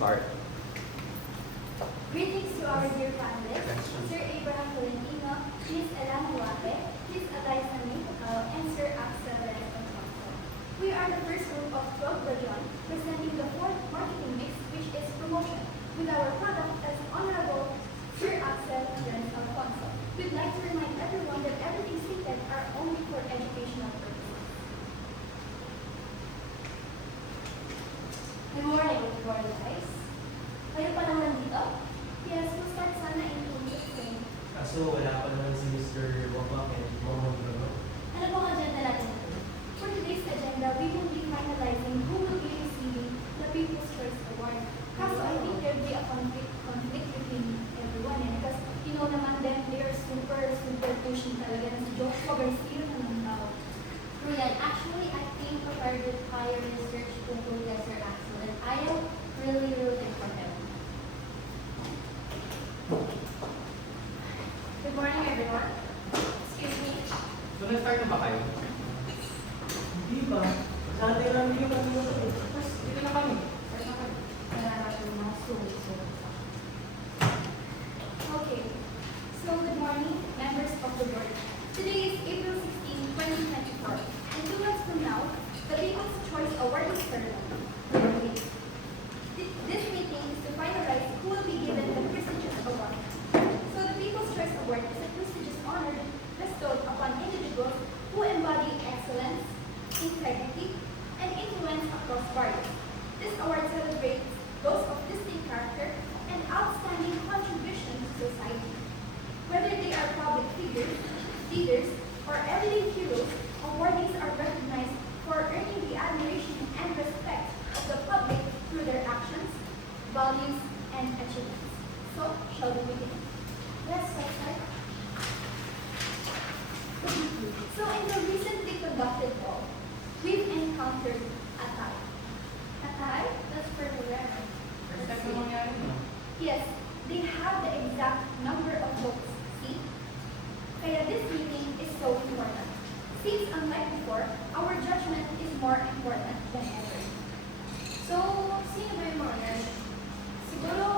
start. Greetings to our dear panelists, Sir Abraham Tolentino, Ms. Elana Huate, Ms. Adaysa Mipakal, and Sir Axel Reyes-Alfonso. We are the first group of 12 Brajon presenting the fourth marketing mix, which is promotion, with our product as Honorable Sir Axel Reyes-Alfonso. We'd like to remind everyone that everything stated are only for educational purposes. Good morning, guys. Kayo pa naman dito? Yes, we'll start sana in 2 minutes. Kaso wala pa naman si Mr. Wapak and Mama Bruno. Ano pong agenda natin? For today's agenda, we will be finalizing who will be receiving the People's Choice Award. Kaso I think there will be a conflict between everyone because you know naman them, they are super pushing talaga na si Joshua Garcia naman daw. True yan. Actually, I came prepared with prior research tungkol kay Sir Axel, and I am really rooting for him. Good morning, everyone. Excuse me. So, nag-start na ba kayo? Hindi ba? Sabi namin yung kanina ko eh. Mas, dito na kami. Start na kami. Okay, so good morning, members of the board. Today is April 16, 2024, and 2 months from now, the People's Choice Award is ceremony. This meeting is to finalize who will be given the prestigious award. So the People's Choice Award is a prestigious honor bestowed upon individuals who embody excellence, integrity, and influence across barriers. This award celebrates those of distinct character and outstanding contribution to society. Whether they are public figures, leaders, or everyday heroes, awardees are recognized for earning the admiration and respect of the public through their actions, values, and achievements. So, shall we begin? Yes, that's right. So, in the recently conducted poll, we've encountered Atay. Atay? That's pretty rare. First time na mangyari no? Yes, they have the exact number of votes. See? Kaya this meeting is so important. Since unlike before, our judgment is more important than ever. So, sino ba yung mga yan? Siguro,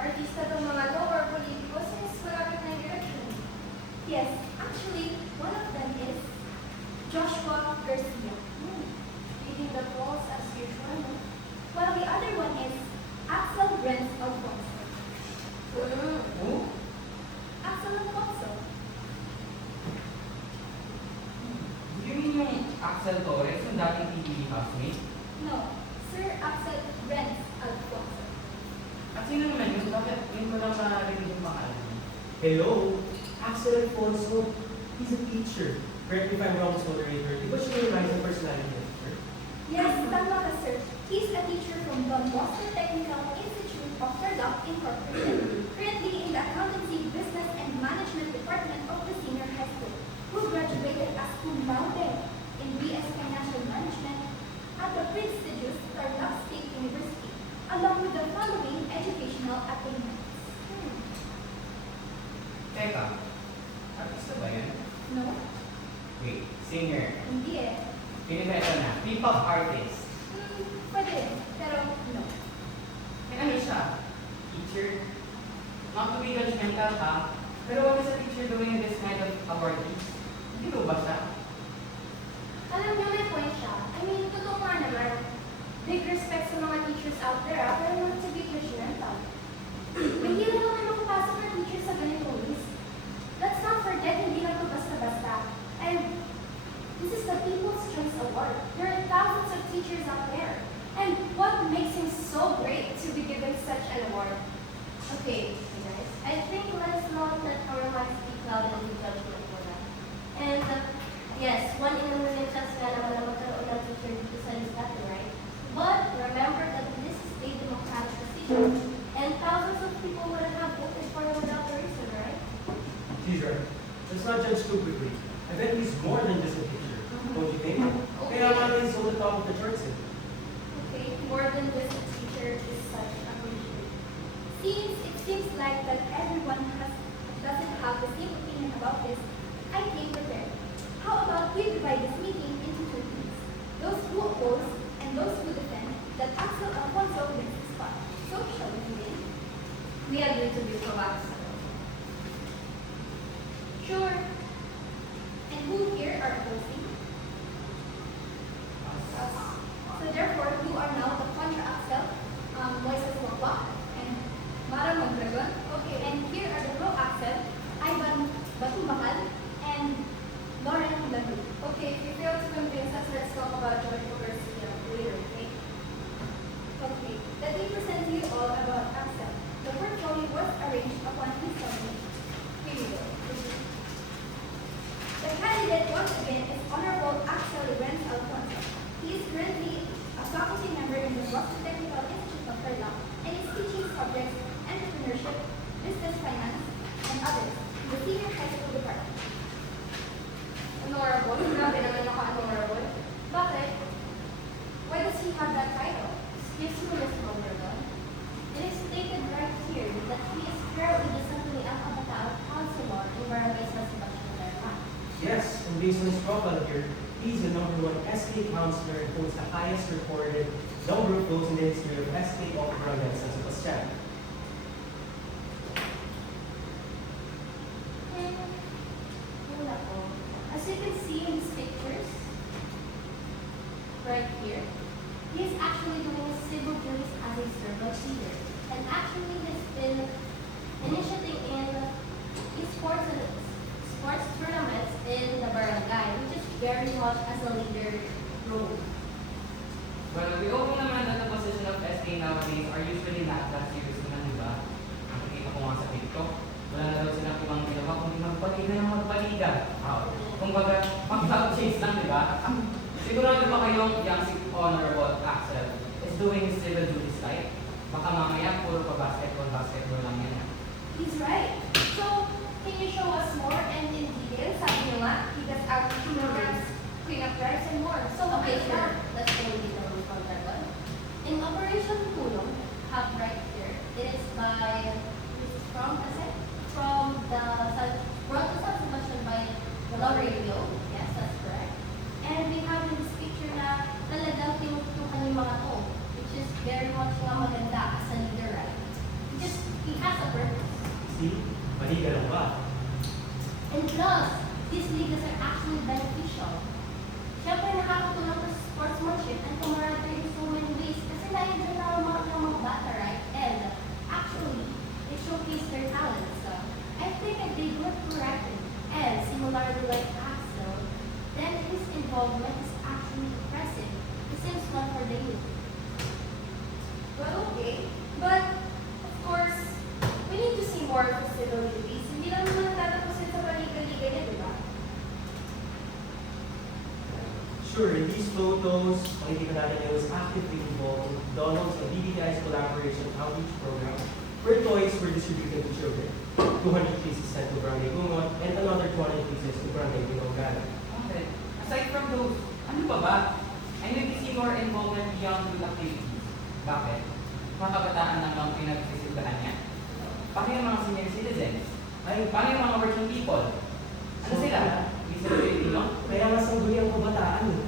artista ng mga to or politiko since malapit na yung election. Yes, actually, one of them is Joshua Garcia, Leading the polls as usual. No? while the other one is Axel Renz Alfonso. Oh? Axel Alfonso? Do you mean yung Axel Torres, yung dating TV housemate? No, Sir Axel Renz Alfonso. At sino naman yun? Bakit yun ko lang narinig yung pangalan? Hello? Axel Alfonso. He's a teacher. Correct me if I'm wrong, Mr. Moderator. Di ba siya yung rising personality of teacher? Yes, tama ka, sir. He's a teacher from Don Bosco Technical Institute of Tarlac Incorporated, currently in the Accountancy, Business, and Management Department of the Senior High School, who graduated as cum laude in BS Financial Management at the prestigious Tarlac State University, along with the following educational attainments. Teka, artista ba yan? No? Wait, singer. Hindi eh. Pinipeta na. P-pop artist. Pwede rin, pero no. May ano siya? Teacher? Not to be judgmental ha, pero what is a teacher doing in this kind of awardees? Hindi mo ba siya? Alam niyo, may point siya. I mean, totoo nga naman. Big respect sa mga teachers out there, pero not to be judgmental. Mahirap naman makapasok na teacher sa ganitong list. Let's not forget, hindi lang ito basta-basta. And this is the People's Choice Award. There are thousands of teachers out there. And what makes him so great to be given such an award? Okay, guys. I think let's not let our minds be clouded in judgment for that. And yes, one in a million chance nga naman na magkaroon ng teacher dito sa listato, right? But remember that this is a democratic decision, and thousands of people would have voted for him without a reason, right? She's right. Let's not judge too quickly. I bet he's more than just a teacher. Don't you think? Kaya nga he's on the top of the charts eh. Okay, more than just a teacher is such a religion. Since it seems like that everyone doesn't have the same opinion about this, I came prepared. How about we divide this meeting into 2 teams? Those who oppose and those who defend that Axel Alfonso wins the spot. So decided to be proactive. Sure. And who here are opposing? Us. So therefore, who are now the contra-axle, Moises Wakwa and Mara Mondragon. Okay, and here are the pro-axle, Ivan Batumahal and Lauren Lahu. Okay, if you fail to convince us, let's talk about Joyful Garcia later, okay? Okay, let me present to you all about Axel. The portfolio was arranged upon his summary. Here we go. The candidate once again is Honorable Axel Lorenz Alfonso. He is currently a faculty member in the Boston Technical Institute of Tarlac and is teaching subjects entrepreneurship, business finance, and others in the senior high school department. Honorable? Grabe naman naka-honorable. Bakit? Why does he have that title? Excuse me, Mr. Mondragon. It is stated right here that he is currently the Sangguniang Kabataan Councilor in Barangay San Sebastian, Tarlac. Yes, and based on his profile here, he's the #1 SK counselor and holds the highest recorded number of votes in the history of SK of Barangay San Sebastian. Wala po. As you can see in these pictures, right here, he is actually doing his civil duties as a servant leader. And actually, he's been initiating in sports tournaments in the barangay, which is very much as a leader role. Well, we all know naman that the position of SK nowadays are usually not that serious naman, di ba? Nakikita ko nga sa TikTok, wala na daw silang ibang ginawa kundi magpaliga ng magpaliga. Kumbaga, mag-cloud chase lang, di ba? Sigurado ba kayong yung si Honorable Axel is doing his civil duties right? Baka mamaya puro pa basketball lang yan. He's right. So, can you show us more and in detail? Sabi niyo nga, he does our clean up drives and more. So, okay, sure. Let's go with the Mondragon. In Operation Tulong, have right here, it is by, this is from, from the, brought to San Sebastian by the radio. Yes, that's correct. And we have in this picture na talagang tinutukan yung mga to, which is very much nga maganda as a leader, right? He has a purpose. See? Maliga lang ba? And plus, these leagues are actually beneficial. Siyempre, nakakatulong sa sportsmanship and camaraderie in so many ways kasi nandiyan na mga bata, right? And actually, it showcased their talents. So, I think if they do it correctly and similarly like Axel, then his involvement is actually impressive. It seems not for the youth. Well, okay. But, of course, we need to see more of his civil duties. Hindi lang naman natatapusin sa paliga-liga niya, di ba? Sure, in these photos, makikita natin he was actively involved in Donald's and BBTI's collaboration outreach program where toys were distributed to children. 200 pieces sent to Barangay Bungot and another 200 pieces to Barangay Binongan. Okay. Aside from those, ano pa ba? I need to see more involvement beyond youth activities. Bakit? Mga kabataan lang ang pinagsisilbahan niya. Paano yung mga senior citizens? Ay, paano yung mga working people? Ano sila? Hindi sila Pilipino? Kaya nga sangguniang kabataan eh.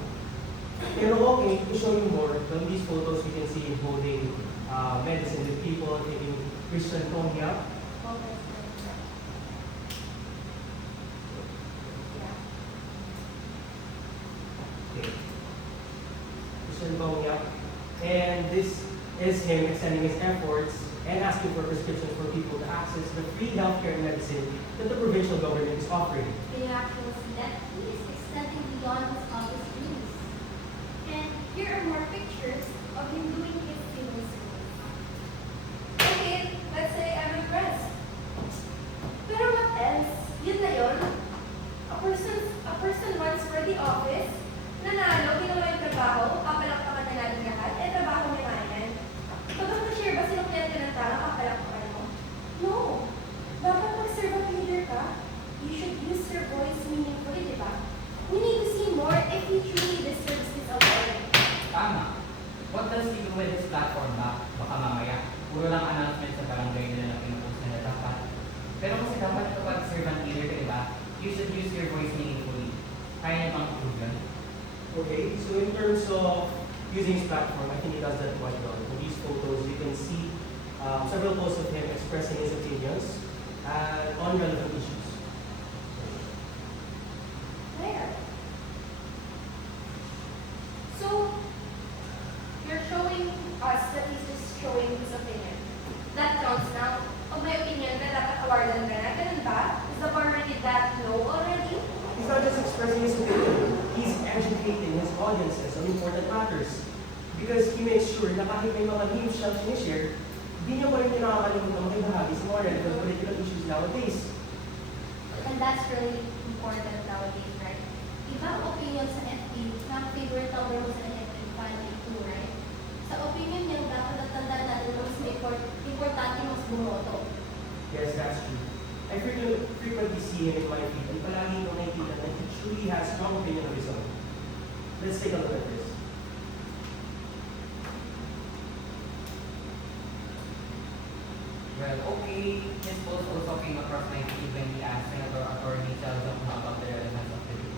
Pero okay, to show you more, from these photos we can see him holding medicine with people, taking Christian cognac. Okay. Christian cognac. And this is him extending his efforts and asking for prescriptions for people to access the free healthcare and medicine that the provincial government is offering. The actual that he is extending beyond his obvious dreams. And here are more pictures of him doing his civil service. Okay, let's say I'm impressed. Pero what else? Yun na yun? A person runs for the office, nanalo, ginawa yung trabaho, papalakpakan na natin lahat, trabaho niya nga yan. Pag-cashier ba sinukyan ka ng tama, papalakpakan mo? No. Dapat mag-servant leader ka. You should use your voice meaningfully, di ba? We need to see more if he truly deserves this award. Tama. What does he do with his platform ba? Baka mamaya, puro lang announcement sa barangay nila na pinupost nila dapat. Pero kasi dapat kapag servant leader ka, di ba? You should use your voice meaningfully. Kaya niya bang prove yun? Okay, so in terms of using his platform, I think he does that quite well. In these photos, you can see several posts of him expressing his opinion non-relevant issues. Where? So, you're showing us that he's just showing his opinion. That counts now. Of my opinion, na dapat awardan ka na. Ganun ba? Is the bar really that low already? He's not just expressing his opinion, he's educating his audiences on important matters. Because he makes sure na kahit may mga memes siyang sinishare, di niya pa rin nakakalimutan makibahagi sa mga relevant political issues nowadays. And that's really important nowadays, right? Iba ang opinion sa FB, na favorite number mo sa FB, family too, right? Sa opinion niya, dapat natandaan natin na mas may importante mas bumoto. Yes, that's true. I frequently see him in my feed and palagi ko nakikita na he truly has strong opinion of his own. Let's take a look at this. Well, okay, his post also came across my feed when he asked Senator Attorney Sheldon about the relevance of the bill.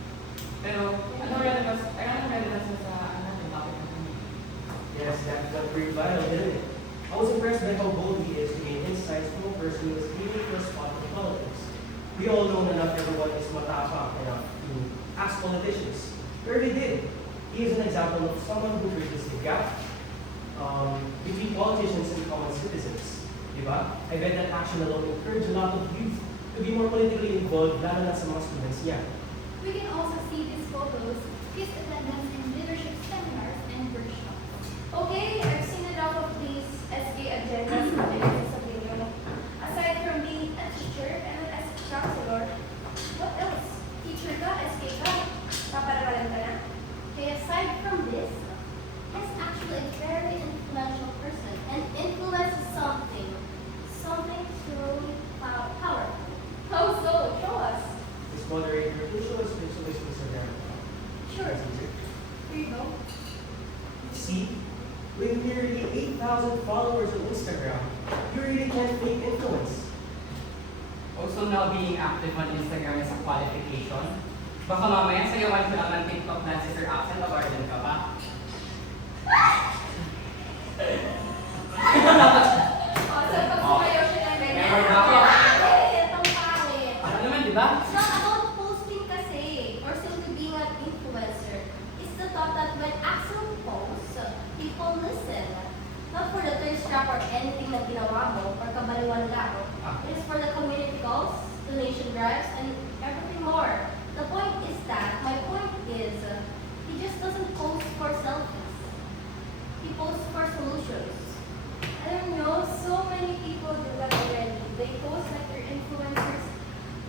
Pero, anong relevance sa natin topic natin? Yes, that got pretty viral, didn't it? I was impressed by how bold he is to gain insights from a person who is aiming for a spot in politics. We all know that not everyone is matapang enough to ask politicians. But he did. He is an example of someone who bridges the gap between politicians and common citizens. Diba? I bet that action alone encouraged a lot of youth to be more politically involved, lalo na sa mga students niya. We can also see these photos, his attendance in leadership seminars and workshops. Okay, I've seen enough of these SK agendas and its opinion. Aside from being a teacher and an SK counselor, what else? Teacher ka, SK ka, paparalan ka na? Okay, aside from this, he's actually a very influential person, and influence is something truly powerful. How so? Show us. This moderator will show us pictures of his Instagram. Sure. Here you go. See, with nearly 8,000 followers on Instagram, you really can't fake influence. Also now being active on Instagram is a qualification. Baka mamaya sayawan ko lang ng TikTok na si Sir Axel, awardan ka pa. Awesome, pag sumayaw siya ng ganyan. Meron ba ako? Itong pangit. Ano naman, di ba? It's not about posting kasi, or simply being an influencer. It's the thought that when Axel posts, people listen. Not for the thirst trap or anything na ginawa mo, or kabaliwan lang. It is for the community goals, donation drives, and everything more. The point is that, my point is, he just doesn't post for selfies. He posts for solutions. I don't know, so many people do that already. They post like they're influencers.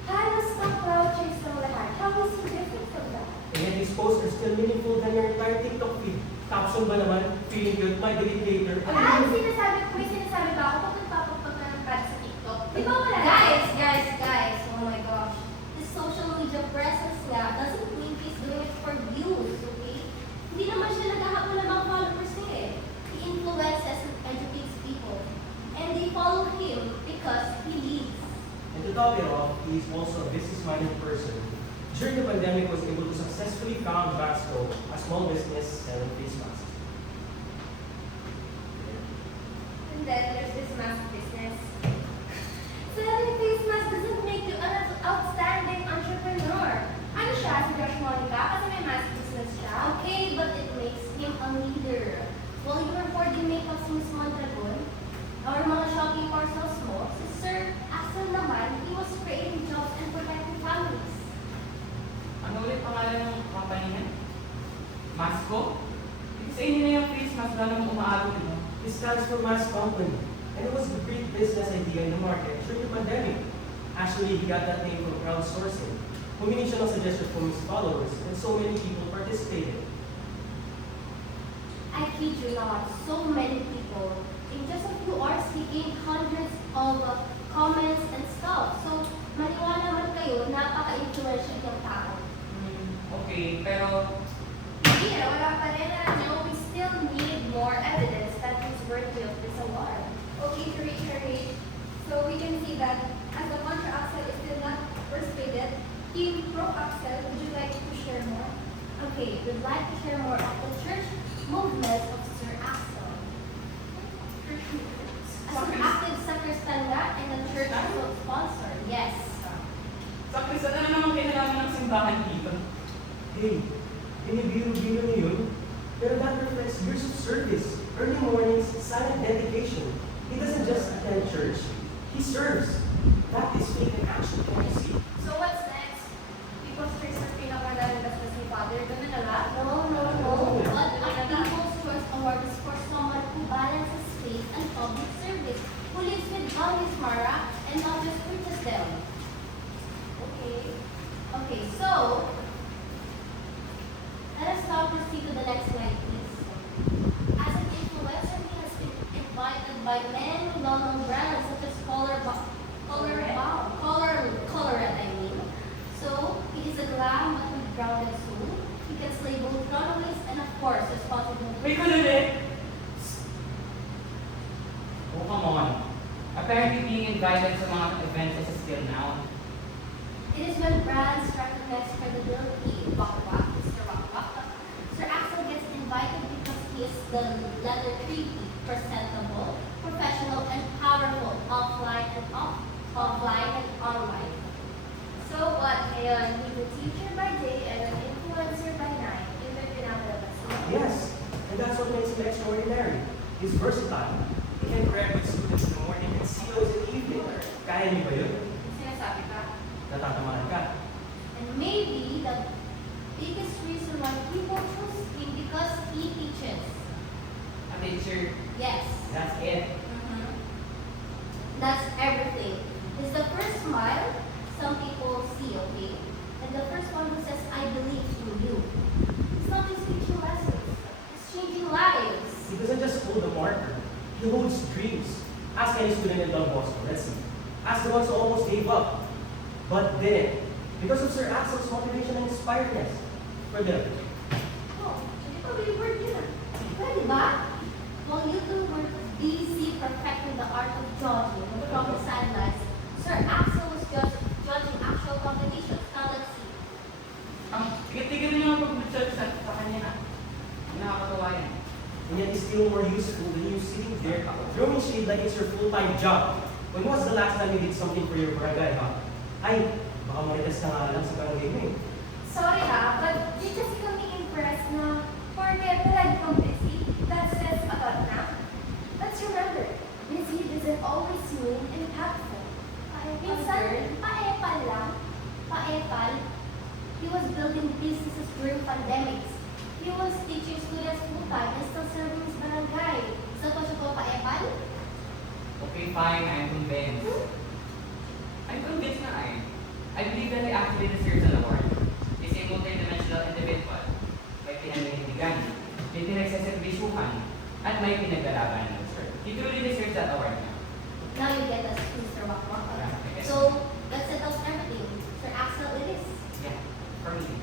Halos na crowd chase ng lahat. How is he different from that? And yet these posts are still meaningful than your entire TikTok feed. Caption ba naman? Feeling good, my delete later. May sinasabi ba ako kung nagpapagpag na ng pad sa TikTok? Di ba wala? Guys, oh my gosh. This social media presence nga doesn't mean he's doing it for views, okay? Hindi naman siya naghahabol ng mga followers niya eh. He influences and educates people. And they follow him because he leads. And to top it off, he is also a business-minded person. During the pandemic, was able to successfully found Vasco, a small business selling face masks. And then there's this mask business. Selling face mask doesn't make you an outstanding entrepreneur. Ano siya, si Josh Monica? Kasi may mask business siya. Okay, but it makes him a leader. While you were hoarding makeup si Miss Mondragon, or mga shopping parcels mo, si Sir Axel naman, he was creating jobs and protecting families. Ano ulit pangalan ng company niya? Masco? Sa inyo na yung face mask na nang umaabot mo. It stands for Mass Company, and it was a great business idea in the market during the pandemic. Actually, he got that name from crowdsourcing. Humingi siya ng suggestion from his followers, and so many people participated. I kid you not, so many people. In just a few hours, he gained hundreds of comments and stuff. So, maniwala man kayo, napaka-influential yung tao. Okay, pero Hindi, wala pa rin. We still need more evidence that he's worthy of this award. Okay, to reiterate, so we can see that as the contra Axel is still not persuaded, Team Pro Axel, would you like to share more? Okay, we'd like to hear more of the church movement of Sir Axel. As an active sacristan nga and a church sponsor, yes. service, ano naman kailangan ng simbahan dito? Hey, binibiro-biro niyo yun? Pero that reflects years of service, early mornings, silent dedication. He doesn't just attend church, he serves. That is faith in action, can you see? So what's next? People's Choice ng pinakamalaking bastos ni Father. Ganun na ba? No, no, no. What a People's Choice Award is for someone who balances faith and public service, who lives with values, Mara, and not just preaches them. Okay. Okay, so let us now proceed to the next slide, please. As an influencer, he has been invited by many well-known brands such as Colorado, I mean. So, he is a glam but with grounded soul. He can slay both runaways and, of course, responsible. Wait, ulit! Oh, come on. Apparently being invited sa mga events is a skill now. It is when brands recognize credibility. Wak wak, Mr. Wak Wak. Sir Axel gets invited because he is the letter 3P, presentable, professional, and powerful offline and online. So what? Ngayon, he's a teacher by day and an influencer by night. Yun ba yung pinakalabas niya? Yes, and that's what makes him extraordinary. He's versatile. He can graduate students in the morning and COs in the evening. Kaya niyo ba yun? Sinasabi ka? Natatamahan ka. And maybe the biggest reason why people choose him because he teaches. A teacher, Yes. that's it. That's everything. It's the first smile some people see, okay? And the first one who says, I believe in you. It's not just teaching lessons. It's changing lives. He doesn't just hold a marker. He holds dreams. Ask any student in Don Bosco. Let's see. Ask the ones who almost gave up, but didn't. Because of Sir Axel's motivation and inspiredness for them. Oh, hindi pa may word yun ah. Pwede ba? While you two were busy perfecting the art of jogging from the sidelines, Sir Axel was judging actual competitions. Now let's see. Tigil-tigil niyo ang pag-search sa kanya na. Nakakatawa yan. And yet he's still more useful than you sitting there throwing shade like it's your full-time job. When was the last time you did something for your barangay, ha? Ay, baka marites ka nga lang sa barangay mo eh. Sorry ha, but di kasi kami impressed na porket palagi kang busy, that says a lot na. Let's remember, busy doesn't always mean impactful. Minsan, paepal lang. Paepal. He was building businesses during pandemics. He was teaching students full-time and still serving his barangay. Sa to siya po paepal? Okay, fine, I'm convinced. I'm convinced na I believe that he actually deserves an award. He's a multi-dimensional individual. May pinaninindigan, may pinagsaserbisyuhan, at may pinaglalaban ng sir. He truly deserves that award now. Now you get us, Mr. Wakwa. Okay. So, that settles everything. Sir Axel, it is. Yeah, for me.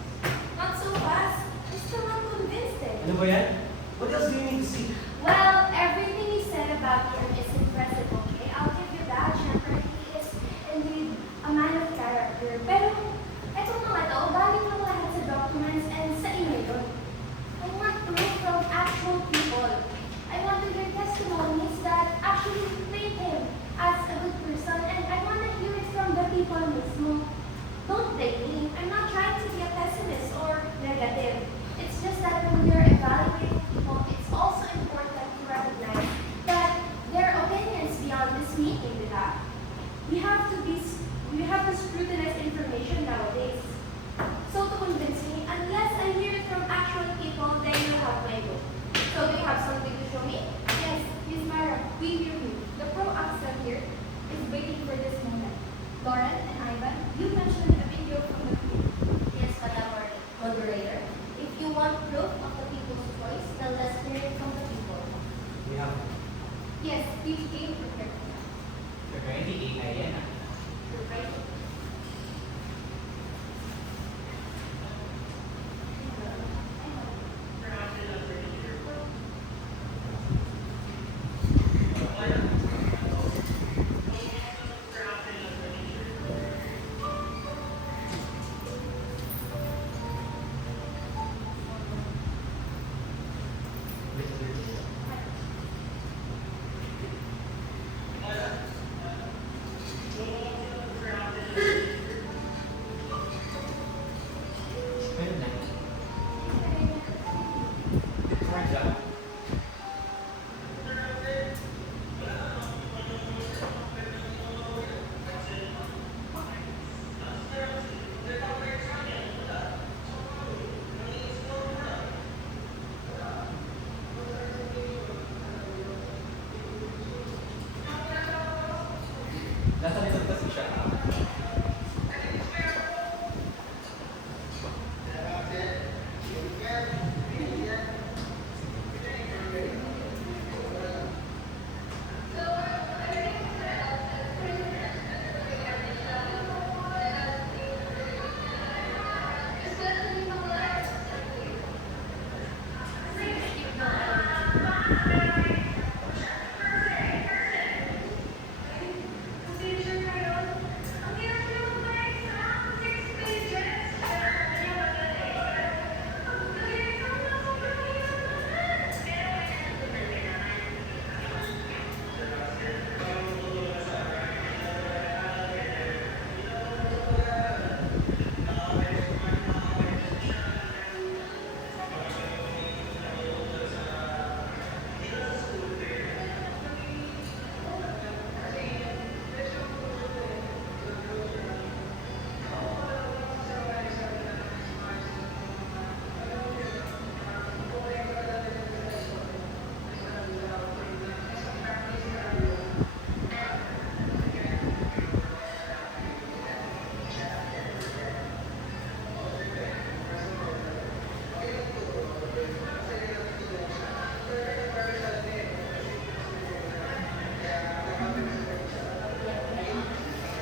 Not so fast. I'm still not convinced eh. Ano ba yan? What else do you need to see? Well, everything you said about him is impressive, okay? I'll give you that. Siyempre, he is indeed a man of character. Pero, eto mga to, galing lang lahat sa documents and sa email yun. I want proof from actual people. I want to hear testimonies that actually rate him as a good person, and I want to hear it from the people mismo. Don't blame me. I'm not trying to be a pessimist or negative. It's just that when we're evaluating people, it's also important to recognize that there are opinions beyond this meeting we have. We have to scrutinize information nowadays. So to convince me, unless I hear it from actual people, then you have my vote. So do you have something to show me? Yes, Miss Mara, we hear you. The pro Axel here is waiting for this moment. Lauren and Ivan, you mentioned a video from the field. Yes, Madam Moderator. If you want proof of the people's choice, then let's hear it from the people. We have. Yes, we came prepared. Pero hindi AI yan ah. You're right. Thank you.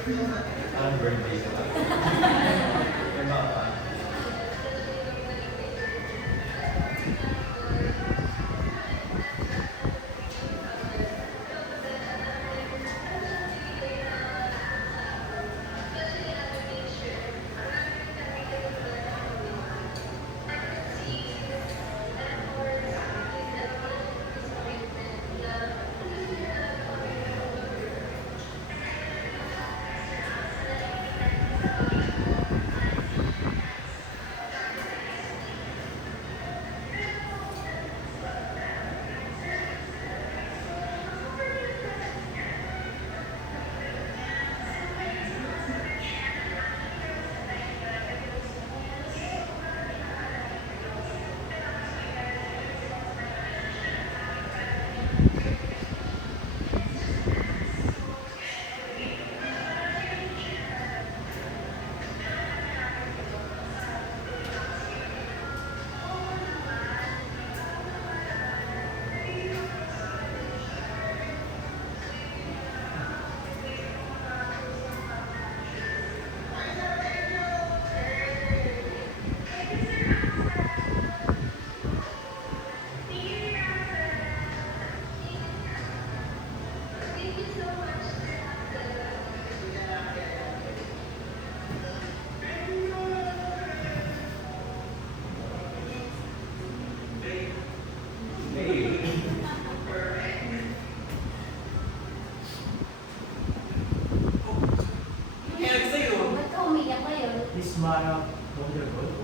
Parang birthday ka lang. Diba pa? Ba't ka umiyak ngayon? Miss Mara Mondragon,